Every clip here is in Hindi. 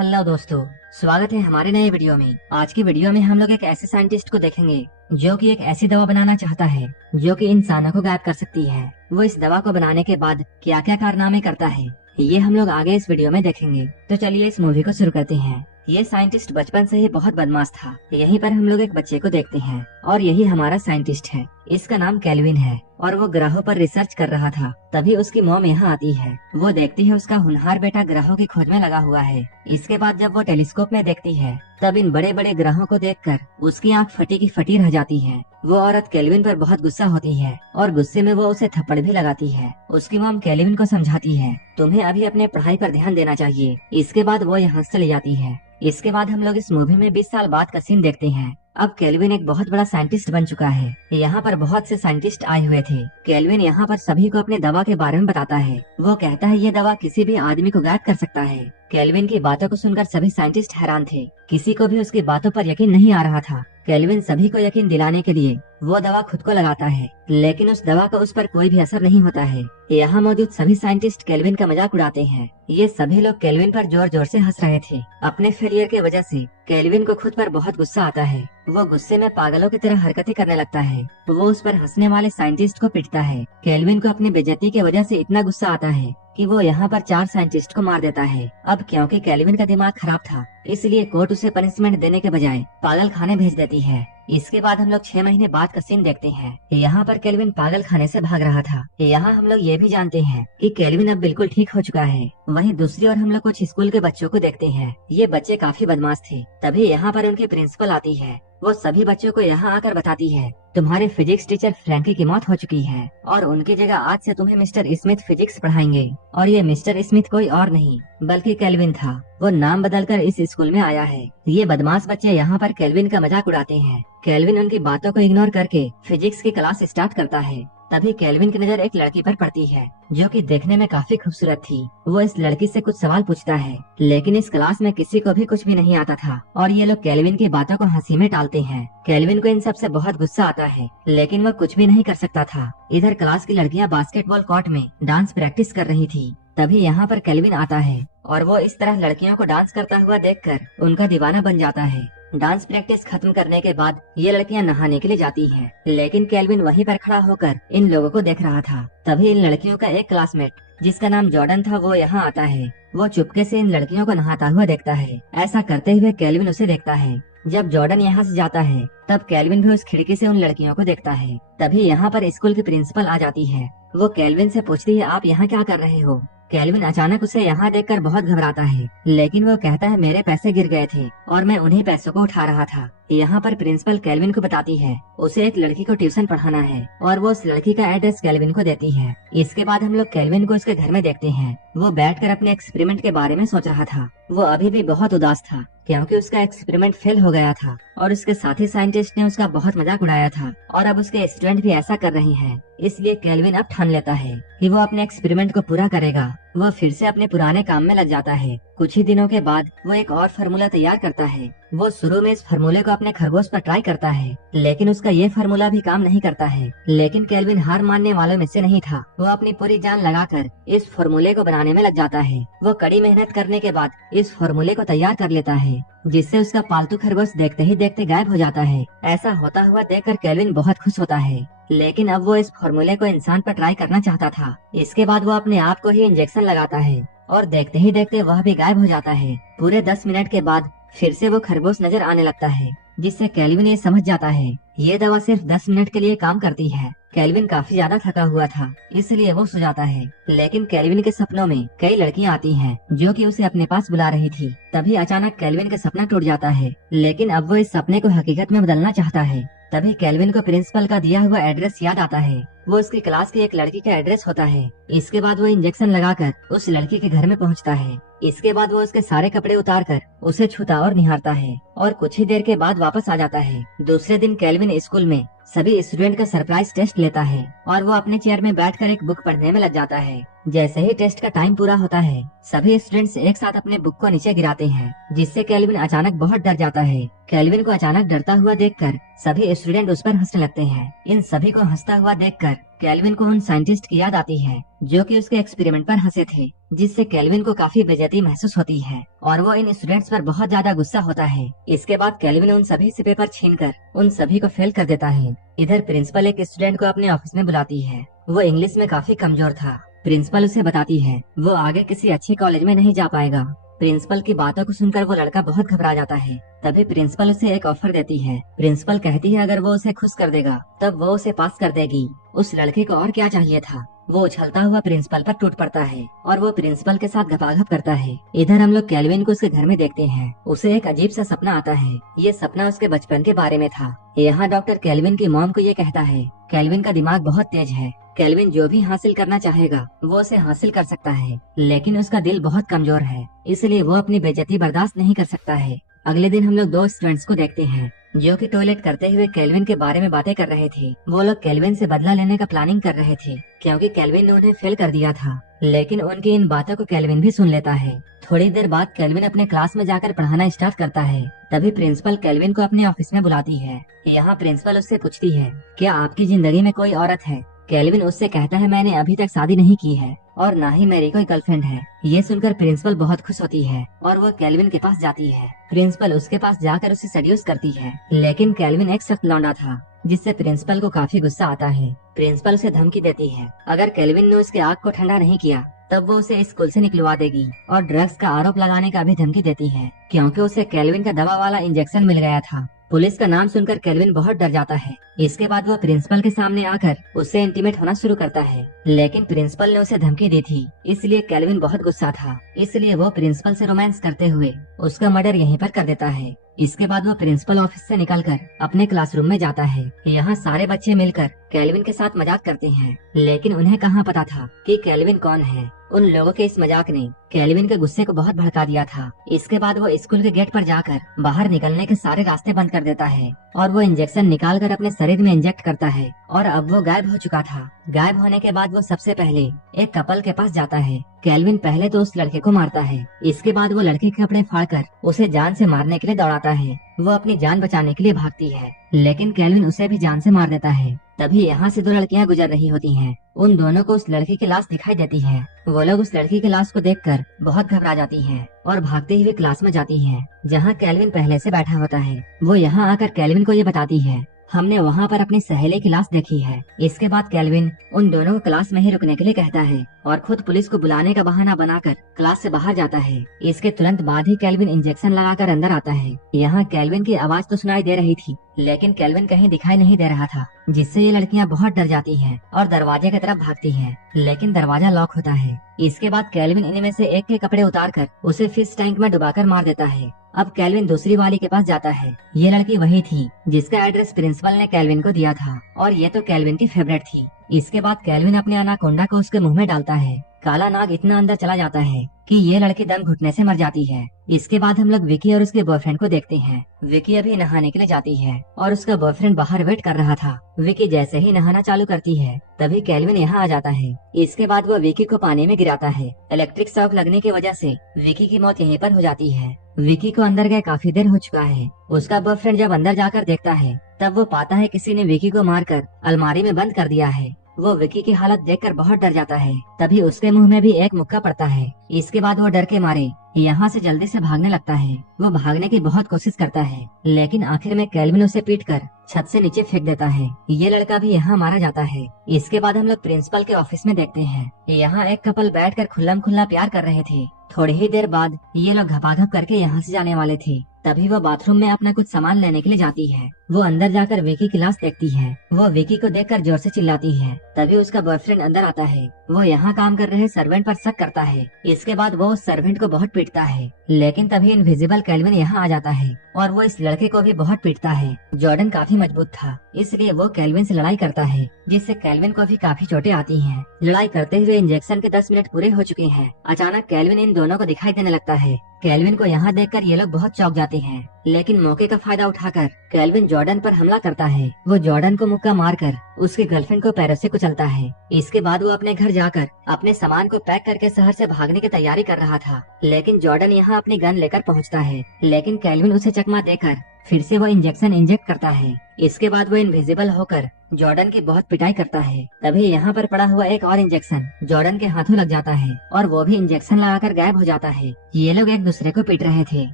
हेलो दोस्तों, स्वागत है हमारे नए वीडियो में। आज की वीडियो में हम लोग एक ऐसे साइंटिस्ट को देखेंगे जो कि एक ऐसी दवा बनाना चाहता है जो कि इंसानों को गायब कर सकती है। वो इस दवा को बनाने के बाद क्या क्या कारनामे करता है, ये हम लोग आगे इस वीडियो में देखेंगे। तो चलिए इस मूवी को शुरू करते हैं। ये साइंटिस्ट बचपन से ही बहुत बदमाश था। यहीं पर हम लोग एक बच्चे को देखते हैं और यही हमारा साइंटिस्ट है। इसका नाम केल्विन है और वो ग्रहों पर रिसर्च कर रहा था। तभी उसकी मॉम यहाँ आती है। वो देखती है उसका होनहार बेटा ग्रहों की खोज में लगा हुआ है। इसके बाद जब वो टेलीस्कोप में देखती है तब इन बड़े बड़े ग्रहों को देखकर उसकी आंख फटी की फटी रह जाती है। वो औरत केल्विन पर बहुत गुस्सा होती है और गुस्से में वो उसे थप्पड़ भी लगाती है। उसकी मॉम केल्विन को समझाती है, तुम्हें अभी अपने पढ़ाई पर ध्यान देना चाहिए। इसके बाद वो यहाँ से चली जाती है। इसके बाद हम लोग इस मूवी में 20 साल बाद का सीन देखते हैं। अब केल्विन एक बहुत बड़ा साइंटिस्ट बन चुका है। यहाँ पर बहुत से साइंटिस्ट आए हुए थे। केल्विन यहाँ पर सभी को अपने दवा के बारे में बताता है। वो कहता है ये दवा किसी भी आदमी को गायब कर सकता है। केल्विन की बातों को सुनकर सभी साइंटिस्ट हैरान थे। किसी को भी उसकी बातों पर यकीन नहीं आ रहा था। केल्विन सभी को यकीन दिलाने के लिए वो दवा खुद को लगाता है, लेकिन उस दवा का उस पर कोई भी असर नहीं होता है। यहाँ मौजूद सभी साइंटिस्ट केल्विन का मजाक उड़ाते हैं। ये सभी लोग केल्विन पर जोर जोर से हंस रहे थे। अपने फेलियर के वजह से केल्विन को खुद पर बहुत गुस्सा आता है। वो गुस्से में पागलों की तरह हरकतें करने लगता है। वो उस पर हंसने वाले साइंटिस्ट को पीटता है। केल्विन को अपनी बेइज्जती की वजह से इतना गुस्सा आता है कि वो यहाँ पर 4 साइंटिस्ट को मार देता है। अब क्योंकि केल्विन का दिमाग खराब था, इसलिए कोर्ट उसे पनिशमेंट देने के बजाय पागल खाने भेज देती है। इसके बाद हम लोग 6 महीने बाद का सीन देखते हैं। यहाँ पर केल्विन पागल खाने से भाग रहा था। यहाँ हम लोग ये भी जानते हैं कि केल्विन अब बिल्कुल ठीक हो चुका है। वहीं दूसरी ओर हम लोग कुछ स्कूल के बच्चों को देखते हैं। ये बच्चे काफी बदमाश थे। तभी यहाँ पर उनकी प्रिंसिपल आती है। वो सभी बच्चों को यहाँ आकर बताती है, तुम्हारे फिजिक्स टीचर फ्रैंकी की मौत हो चुकी है और उनकी जगह आज से तुम्हें मिस्टर स्मिथ फिजिक्स पढ़ाएंगे। और ये मिस्टर स्मिथ कोई और नहीं बल्कि केल्विन था। वो नाम बदलकर इस स्कूल में आया है। ये बदमाश बच्चे यहाँ पर केल्विन का मजाक उड़ाते हैं। केल्विन उनकी बातों को इग्नोर करके फिजिक्स की क्लास स्टार्ट करता है। तभी केल्विन की नजर एक लड़की पर पड़ती है जो कि देखने में काफी खूबसूरत थी। वो इस लड़की से कुछ सवाल पूछता है, लेकिन इस क्लास में किसी को भी कुछ भी नहीं आता था और ये लोग केल्विन की बातों को हंसी में टालते हैं। केल्विन को इन सब से बहुत गुस्सा आता है, लेकिन वो कुछ भी नहीं कर सकता था। इधर क्लास की लड़कियां बास्केटबॉल कोर्ट में डांस प्रैक्टिस कर रही थी। तभी यहाँ पर केल्विन आता है और वो इस तरह लड़कियों को डांस करता हुआ देखकर उनका दीवाना बन जाता है। डांस प्रैक्टिस खत्म करने के बाद ये लड़कियां नहाने के लिए जाती हैं, लेकिन केल्विन वहीं पर खड़ा होकर इन लोगों को देख रहा था। तभी इन लड़कियों का एक क्लासमेट जिसका नाम जॉर्डन था वो यहाँ आता है। वो चुपके से इन लड़कियों को नहाता हुआ देखता है। ऐसा करते हुए केल्विन उसे देखता है। जब जॉर्डन यहाँ से जाता है तब केल्विन भी उस खिड़की से उन लड़कियों को देखता है। तभी यहाँ पर स्कूल की प्रिंसिपल आ जाती है। वो केल्विन से पूछती है, आप यहाँ क्या कर रहे हो? केल्विन अचानक उसे यहाँ देखकर बहुत घबराता है, लेकिन वो कहता है मेरे पैसे गिर गए थे और मैं उन्हीं पैसों को उठा रहा था। यहाँ पर प्रिंसिपल केल्विन को बताती है उसे एक लड़की को ट्यूशन पढ़ाना है और वो उस लड़की का एड्रेस केल्विन को देती है। इसके बाद हम लोग केल्विन को उसके घर में देखते हैं। वो बैठकर अपने एक्सपेरिमेंट के बारे में सोच रहा था। वो अभी भी बहुत उदास था क्योंकि उसका एक्सपेरिमेंट फेल हो गया था और उसके साथी साइंटिस्ट ने उसका बहुत मजाक उड़ाया था और अब उसके स्टूडेंट भी ऐसा कर रहे हैं। इसलिए केल्विन अब ठान लेता है कि वो अपने एक्सपेरिमेंट को पूरा करेगा। वो फिर से अपने पुराने काम में लग जाता है। कुछ ही दिनों के बाद वो एक और फार्मूला तैयार करता है। वो शुरू में इस फार्मूले को अपने खरगोश पर ट्राई करता है, लेकिन उसका ये फार्मूला भी काम नहीं करता है। लेकिन केल्विन हार मानने वालों में से नहीं था। वो अपनी पूरी जान लगाकर इस फार्मूले को बनाने में लग जाता है। वो कड़ी मेहनत करने के बाद इस फार्मूले को तैयार कर लेता है, जिससे उसका पालतू खरगोश देखते ही देखते गायब हो जाता है। ऐसा होता हुआ देखकर केल्विन बहुत खुश होता है, लेकिन अब वो इस फार्मूले को इंसान पर ट्राई करना चाहता था। इसके बाद वो अपने आप को ही इंजेक्शन लगाता है और देखते ही देखते वह भी गायब हो जाता है। पूरे 10 मिनट के बाद फिर से वो खरगोश नजर आने लगता है, जिससे केल्विन ये समझ जाता है ये दवा सिर्फ 10 मिनट के लिए काम करती है। केल्विन काफी ज्यादा थका हुआ था, इसलिए वो सो जाता है। लेकिन केल्विन के सपनों में कई लड़कियां आती हैं जो कि उसे अपने पास बुला रही थी। तभी अचानक केल्विन का सपना टूट जाता है, लेकिन अब वो इस सपने को हकीकत में बदलना चाहता है। तभी केल्विन को प्रिंसिपल का दिया हुआ एड्रेस याद आता है। वो उसकी क्लास की एक लड़की का एड्रेस होता है। इसके बाद वो इंजेक्शन लगाकर उस लड़की के घर में पहुंचता है। इसके बाद वो उसके सारे कपड़े उतारकर उसे छूता और निहारता है और कुछ ही देर के बाद वापस आ जाता है। दूसरे दिन केल्विन स्कूल में सभी स्टूडेंट का सरप्राइज टेस्ट लेता है और वो अपने चेयर में बैठकर एक बुक पढ़ने में लग जाता है। जैसे ही टेस्ट का टाइम पूरा होता है सभी स्टूडेंट्स एक साथ अपने बुक को नीचे गिराते हैं, जिससे केल्विन अचानक बहुत डर जाता है। केल्विन को अचानक डरता हुआ देखकर सभी स्टूडेंट उस पर हंसने लगते हैं। इन सभी को हंसता हुआ देखकर केल्विन को उन साइंटिस्ट की याद आती है जो कि उसके एक्सपेरिमेंट पर हंसे थे, जिससे केल्विन को काफी बेइज्जती महसूस होती है और वो इन स्टूडेंट्स पर बहुत ज्यादा गुस्सा होता है। इसके बाद केल्विन उन सभी से पेपर छीनकर उन सभी को फेल कर देता है। इधर प्रिंसिपल एक स्टूडेंट को अपने ऑफिस में बुलाती है। वो इंग्लिश में काफी कमजोर था। प्रिंसिपल उसे बताती है वो आगे किसी अच्छे कॉलेज में नहीं जा पाएगा। प्रिंसिपल की बातों को सुनकर वो लड़का बहुत घबरा जाता है। तभी प्रिंसिपल उसे एक ऑफर देती है। प्रिंसिपल कहती है अगर वो उसे खुश कर देगा तब वो उसे पास कर देगी। उस लड़के को और क्या चाहिए था। वो उछलता हुआ प्रिंसिपल पर टूट पड़ता है और वो प्रिंसिपल के साथ घपाघप करता है। इधर हम लोग केल्विन को उसके घर में देखते हैं। उसे एक अजीब सा सपना आता है। ये सपना उसके बचपन के बारे में था। यहाँ डॉक्टर केल्विन की मॉम को ये कहता है केल्विन का दिमाग बहुत तेज है। केल्विन जो भी हासिल करना चाहेगा वो उसे हासिल कर सकता है, लेकिन उसका दिल बहुत कमजोर है, इसलिए वो अपनी बेइज्जती बर्दाश्त नहीं कर सकता है। अगले दिन हम लोग दो स्टूडेंट्स को देखते हैं जो कि टॉयलेट करते हुए केल्विन के बारे में बातें कर रहे थे। वो लोग केल्विन से बदला लेने का प्लानिंग कर रहे थे क्योंकि केल्विन ने उन्हें फेल कर दिया था, लेकिन उनकी इन बातों को केल्विन भी सुन लेता है। थोड़ी देर बाद केल्विन अपने क्लास में जाकर पढ़ाना स्टार्ट करता है। तभी प्रिंसिपल केल्विन को अपने ऑफिस में बुलाती है। यहाँ प्रिंसिपल उससे पूछती है क्या आपकी जिंदगी में कोई औरत है। केल्विन उससे कहता है मैंने अभी तक शादी नहीं की है और न ही मेरी कोई गर्लफ्रेंड है। ये सुनकर प्रिंसिपल बहुत खुश होती है और वो केल्विन के पास जाती है। प्रिंसिपल उसके पास जाकर उसे सेड्यूस करती है, लेकिन केल्विन एक सख्त लौंडा था जिससे प्रिंसिपल को काफी गुस्सा आता है। प्रिंसिपल उसे धमकी देती है अगर केल्विन ने उसके आग को ठंडा नहीं किया तब वो उसे स्कूल से निकलवा देगी और ड्रग्स का आरोप लगाने का भी धमकी देती है क्योंकि उसे केल्विन का दवा वाला इंजेक्शन मिल गया था। पुलिस का नाम सुनकर केल्विन बहुत डर जाता है। इसके बाद वो प्रिंसिपल के सामने आकर उससे इंटीमेट होना शुरू करता है, लेकिन प्रिंसिपल ने उसे धमकी दी थी, इसलिए केल्विन बहुत गुस्सा था। इसलिए वो प्रिंसिपल से रोमांस करते हुए उसका मर्डर यहीं पर कर देता है। इसके बाद वो प्रिंसिपल ऑफिस से निकलकर अपने क्लासरूम में जाता है। यहाँ सारे बच्चे मिलकर केल्विन के साथ मजाक करते हैं, लेकिन उन्हें कहाँ पता था कि केल्विन कौन है। उन लोगों के इस मजाक ने केल्विन के गुस्से को बहुत भड़का दिया था। इसके बाद वो स्कूल के गेट पर जाकर बाहर निकलने के सारे रास्ते बंद कर देता है और वो इंजेक्शन निकालकर अपने शरीर में इंजेक्ट करता है और अब वो गायब हो चुका था। गायब होने के बाद वो सबसे पहले एक कपल के पास जाता है। केल्विन पहले तो उस लड़के को मारता है। इसके बाद वो लड़के के कपड़े फाड़कर उसे जान से मारने के लिए दौड़ाता है। वो अपनी जान बचाने के लिए भागती है, लेकिन केल्विन उसे भी जान से मार देता है। तभी यहाँ से दो लड़कियाँ गुजर रही होती हैं। उन दोनों को उस लड़की की लाश दिखाई देती है। वो लोग उस लड़की की लाश को देखकर बहुत घबरा जाती हैं और भागते हुए क्लास में जाती हैं, जहाँ केल्विन पहले से बैठा होता है। वो यहाँ आकर केल्विन को ये बताती है हमने वहाँ पर अपनी सहेली की लाश देखी है। इसके बाद केल्विन उन दोनों को क्लास में ही रुकने के लिए कहता है और खुद पुलिस को बुलाने का बहाना बनाकर क्लास से बाहर जाता है। इसके तुरंत बाद ही केल्विन इंजेक्शन लगाकर अंदर आता है। यहाँ केल्विन की आवाज तो सुनाई दे रही थी, लेकिन केल्विन कहीं दिखाई नहीं दे रहा था, जिससे ये लड़कियाँ बहुत डर जाती हैं और दरवाजे की तरफ भागती हैं, लेकिन दरवाजा लॉक होता है। इसके बाद केल्विन इनमें से एक के कपड़े उतारकर उसे फिश टैंक में डुबाकर मार देता है। अब केल्विन दूसरी वाली के पास जाता है। ये लड़की वही थी जिसका एड्रेस प्रिंसिपल ने केल्विन को दिया था और ये तो केल्विन की फेवरेट थी। इसके बाद केल्विन अपने अनाकोंडा को उसके मुंह में डालता है। काला नाग इतना अंदर चला जाता है कि ये लड़की दम घुटने से मर जाती है। इसके बाद हम लोग विकी और उसके बॉयफ्रेंड को देखते हैं। विकी अभी नहाने के लिए जाती है और उसका बॉयफ्रेंड बाहर वेट कर रहा था। विकी जैसे ही नहाना चालू करती है तभी केल्विन यहाँ आ जाता है। इसके बाद वो विकी को पानी में गिराता है। इलेक्ट्रिक शॉक लगने की वजह से विकी की मौत यहीं पर हो जाती है। विकी को अंदर गए काफी देर हो चुका है। उसका बॉयफ्रेंड जब अंदर जाकर देखता है तब वो पाता है किसी ने विकी को मारकर अलमारी में बंद कर दिया है। वो विकी की हालत देखकर बहुत डर जाता है। तभी उसके मुंह में भी एक मुक्का पड़ता है। इसके बाद वो डर के मारे यहाँ से जल्दी से भागने लगता है। वो भागने की बहुत कोशिश करता है, लेकिन आखिर में केल्विन उसे पीटकर छत से नीचे फेंक देता है। ये लड़का भी यहाँ मारा जाता है। इसके बाद हम लोग प्रिंसिपल के ऑफिस में देखते हैं। यहाँ एक कपल बैठकर खुल्लम खुल्ला प्यार कर रहे थे। थोड़ी ही देर बाद ये लोग घपाघप करके यहाँ से जाने वाले थे। तभी वो बाथरूम में अपना कुछ सामान लेने के लिए जाती है। वो अंदर जाकर विकी की लाश देखती है। वो विकी को देखकर जोर से चिल्लाती है। तभी उसका बॉयफ्रेंड अंदर आता है। वो यहाँ काम कर रहे सर्वेंट पर शक करता है। इसके बाद वो उस सर्वेंट को बहुत पीटता है, लेकिन तभी इनविजिबल केल्विन यहाँ आ जाता है और वो इस लड़के को भी बहुत पीटता है। जॉर्डन काफी मजबूत था, इसलिए वो केल्विन से लड़ाई करता है, जिससे केल्विन को भी काफी चोटें आती हैं। लड़ाई करते हुए इंजेक्शन के 10 मिनट पूरे हो चुके हैं। अचानक केल्विन इन दोनों को दिखाई देने लगता है। केल्विन को यहाँ देखकर ये लोग बहुत चौंक जाते हैं, लेकिन मौके का फायदा उठाकर केल्विन जॉर्डन पर हमला करता है। वो जॉर्डन को मुक्का मारकर उसकी गर्लफ्रेंड को पैरों से कुचलता है। इसके बाद वो अपने घर जाकर अपने सामान को पैक करके शहर से भागने की तैयारी कर रहा था, लेकिन जॉर्डन यहाँ अपनी गन लेकर पहुँचता है, लेकिन केल्विन उसे चकमा देकर फिर से वो इंजेक्शन इंजेक्ट करता है। इसके बाद वो इनविजिबल होकर जॉर्डन की बहुत पिटाई करता है। तभी यहाँ पर पड़ा हुआ एक और इंजेक्शन जॉर्डन के हाथों लग जाता है और वो भी इंजेक्शन लगाकर गायब हो जाता है। ये लोग एक दूसरे को पीट रहे थे।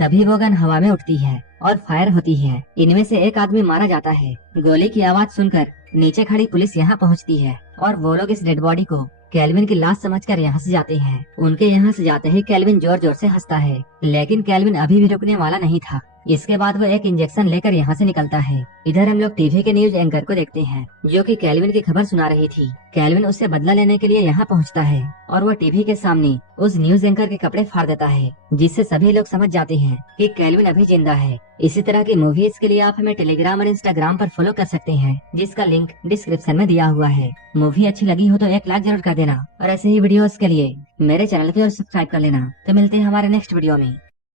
तभी वो गन हवा में उठती है और फायर होती है। इनमें से एक आदमी मारा जाता है। गोली की आवाज सुनकर नीचे खड़ी पुलिस यहाँ पहुँचती है और वो लोग इस डेड बॉडी को केल्विन की लाश समझकर यहाँ से जाते हैं। उनके यहाँ से जाते ही केल्विन जोर जोर से हंसता है, लेकिन केल्विन अभी भी रुकने वाला नहीं था। इसके बाद वो एक इंजेक्शन लेकर यहाँ से निकलता है। इधर हम लोग टीवी के न्यूज एंकर को देखते हैं, जो कि केल्विन की खबर सुना रही थी। केल्विन उससे बदला लेने के लिए यहाँ पहुँचता है और वो टीवी के सामने उस न्यूज एंकर के कपड़े फाड़ देता है, जिससे सभी लोग समझ जाते हैं कि केल्विन अभी जिंदा है। इसी तरह की मूवीज के लिए आप हमें टेलीग्राम और इंस्टाग्राम पर फॉलो कर सकते हैं, जिसका लिंक डिस्क्रिप्शन में दिया हुआ है। मूवी अच्छी लगी हो तो एक लाइक जरूर कर देना और ऐसे ही वीडियोस के लिए मेरे चैनल को सब्सक्राइब कर लेना। तो मिलते हैं हमारे नेक्स्ट वीडियो में।